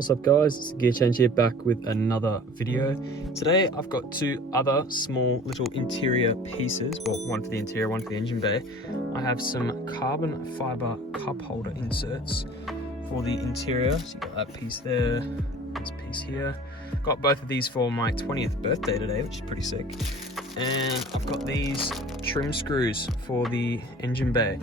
What's up guys, it's TheGearChange here, back with another video. Today I've got two other small little interior pieces, well, one for the interior, one for the engine bay. I have some carbon fiber cup holder inserts for the interior. So you got that piece there, this piece here. Got both of these for my 20th birthday today, which is pretty sick. And I've got these trim screws for the engine bay.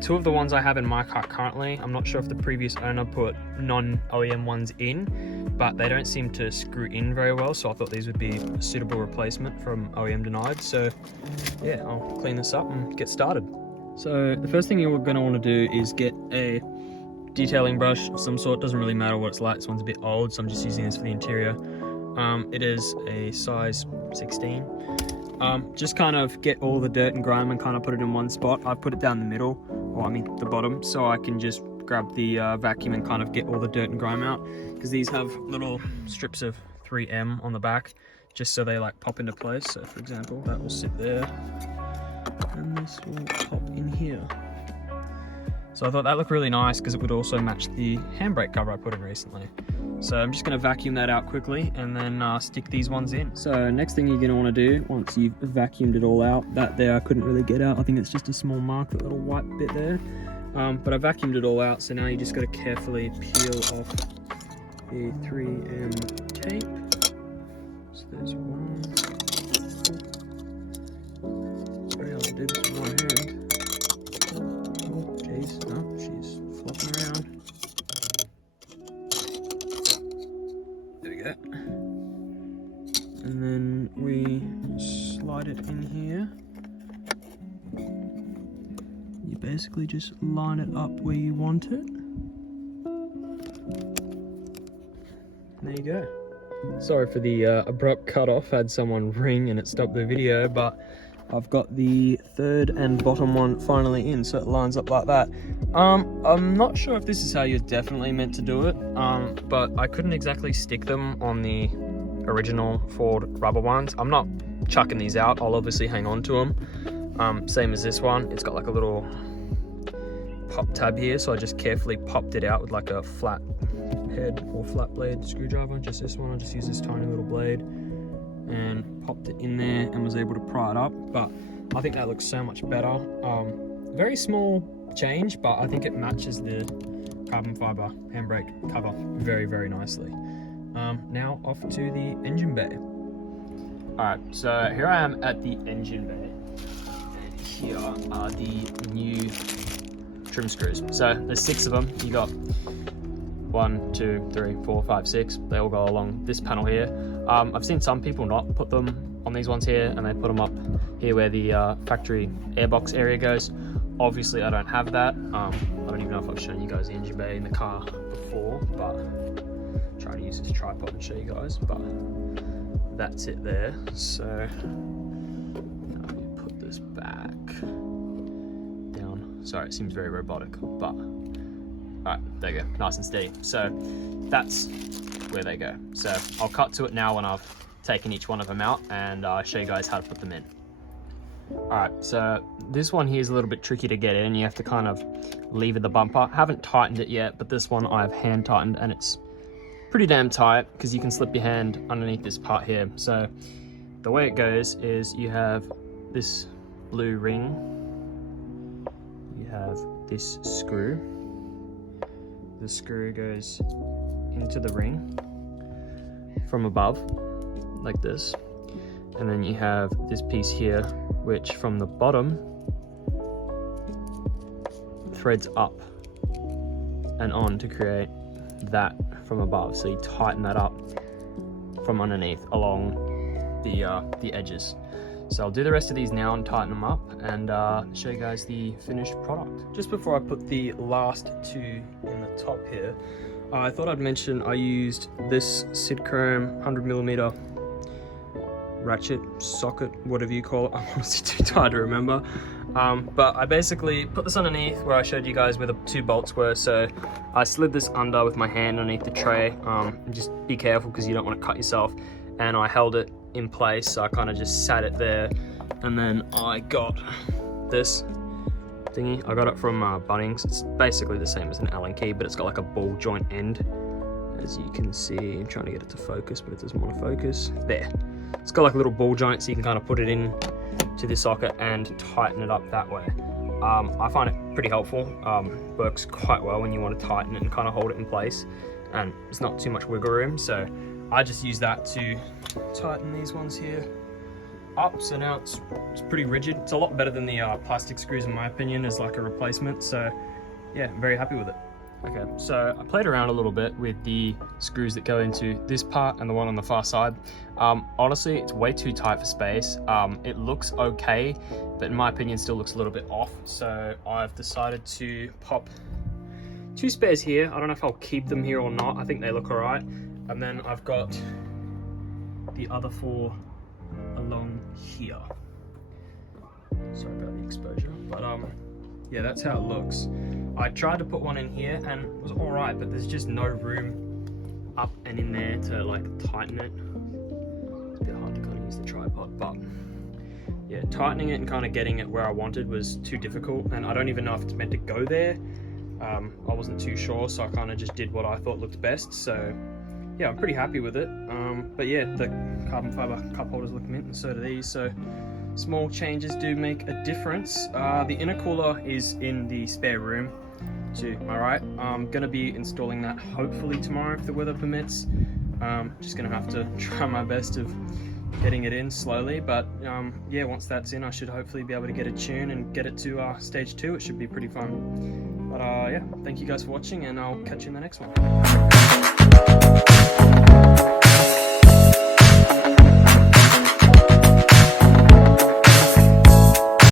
Two of the ones I have in my car currently, I'm not sure if the previous owner put non-OEM ones in, but they don't seem to screw in very well, so I thought these would be a suitable replacement from OEM denied. So yeah, I'll clean this up and get started. So the first thing you're going to want to do is get a detailing brush of some sort. Doesn't really matter what it's like, this one's a bit old, so I'm just using this for the interior. It is a size 16. Just kind of get all the dirt and grime and kind of put it in one spot. I put it down the middle, or I mean the bottom, so I can just grab the vacuum and kind of get all the dirt and grime out, because these have little strips of 3M on the back, just so they like pop into place. So for example, that will sit there and this will pop in here. So I thought that looked really nice because it would also match the handbrake cover I put in recently. So I'm just going to vacuum that out quickly and then stick these ones in. So next thing you're going to want to do, once you've vacuumed it all out, that there I couldn't really get out. I think it's just a small mark, that little white bit there. But I vacuumed it all out, so now you just got to carefully peel off the 3M tape. So there's one. Sorry, I'll do this with one hand. Oh, jeez, no, she's flopping around. And then we slide it in here. You basically just line it up where you want it. And there you go. Sorry for the abrupt cut off, had someone ring and it stopped the video, but I've got the third and bottom one finally in, so it lines up like that. I'm not sure if this is how you're definitely meant to do it, but I couldn't exactly stick them on the original Ford rubber ones. I'm not chucking these out, I'll obviously hang on to them. Same as this one, it's got like a little pop tab here, so I just carefully popped it out with like a flat head or flat blade screwdriver. Just this one, I just use this tiny little blade and popped it in there and was able to pry it up. But I think that looks so much better. Very small change, but I think it matches the carbon fiber handbrake cover very, very nicely. Now off to the engine bay. Alright, so here I am at the engine bay, and here are the new trim screws. So there's 6 of them. You got 1, 2, 3, 4, 5, 6. They all go along this panel here. I've seen some people not put them on these ones here, and they put them up here where the factory airbox area goes. Obviously I don't have that. I don't even know if I've shown you guys the engine bay in the car before, but try to use this tripod and show you guys, but that's it there. So now you put this back down. Sorry, it seems very robotic, but alright, there you go, nice and steady. So that's where they go. So I'll cut to it now when I've taken each one of them out and show you guys how to put them in. Alright, so this one here is a little bit tricky to get in. You have to kind of lever the bumper. I haven't tightened it yet, but this one I've hand tightened and it's pretty damn tight because you can slip your hand underneath this part here. So the way it goes is you have this blue ring, you have this screw. The screw goes into the ring from above like this, and then you have this piece here which from the bottom threads up and on to create that from above. So you tighten that up from underneath along the edges. So I'll do the rest of these now and tighten them up and show you guys the finished product. Just before I put the last 2 in the top here, I thought I'd mention I used this Sidchrome 100mm ratchet, socket, whatever you call it. I'm honestly too tired to remember. But I basically put this underneath where I showed you guys where the 2 bolts were. So I slid this under with my hand underneath the tray. And just be careful because you don't want to cut yourself. And I held it in place, so I kind of just sat it there. And then I got this thingy. I got it from Bunnings. It's basically the same as an Allen key, but it's got like a ball joint end. as you can see. I'm trying to get it to focus, but it doesn't want to focus. There. It's got like a little ball joint, so you can kind of put it in to this socket and tighten it up that way. I find it pretty helpful. Works quite well when you want to tighten it and kind of hold it in place, and it's not too much wiggle room, so I just use that to tighten these ones here up. So now it's pretty rigid. It's a lot better than the plastic screws in my opinion as like a replacement, so yeah, I'm very happy with it. Okay, so I played around a little bit with the screws that go into this part and the one on the far side. Honestly, it's way too tight for space. It looks okay, but in my opinion still looks a little bit off, so I've decided to pop 2 spares here. I don't know if I'll keep them here or not. I think they look alright. And then I've got the other 4 along here. Sorry about the exposure, but yeah, that's how it looks. I tried to put one in here and it was alright, but there's just no room up and in there to like tighten it. It's a bit hard to kind of use the tripod, but yeah, tightening it and kind of getting it where I wanted was too difficult, and I don't even know if it's meant to go there. I wasn't too sure, so I kind of just did what I thought looked best. So yeah, I'm pretty happy with it. But yeah, the carbon fiber cup holders look mint, and so do these. So small changes do make a difference. The intercooler is in the spare room to my right. I'm gonna be installing that hopefully tomorrow if the weather permits. Just gonna have to try my best of getting it in slowly, but yeah, once that's in I should hopefully be able to get a tune and get it to stage 2. It should be pretty fun. But yeah, thank you guys for watching, and I'll catch you in the next one.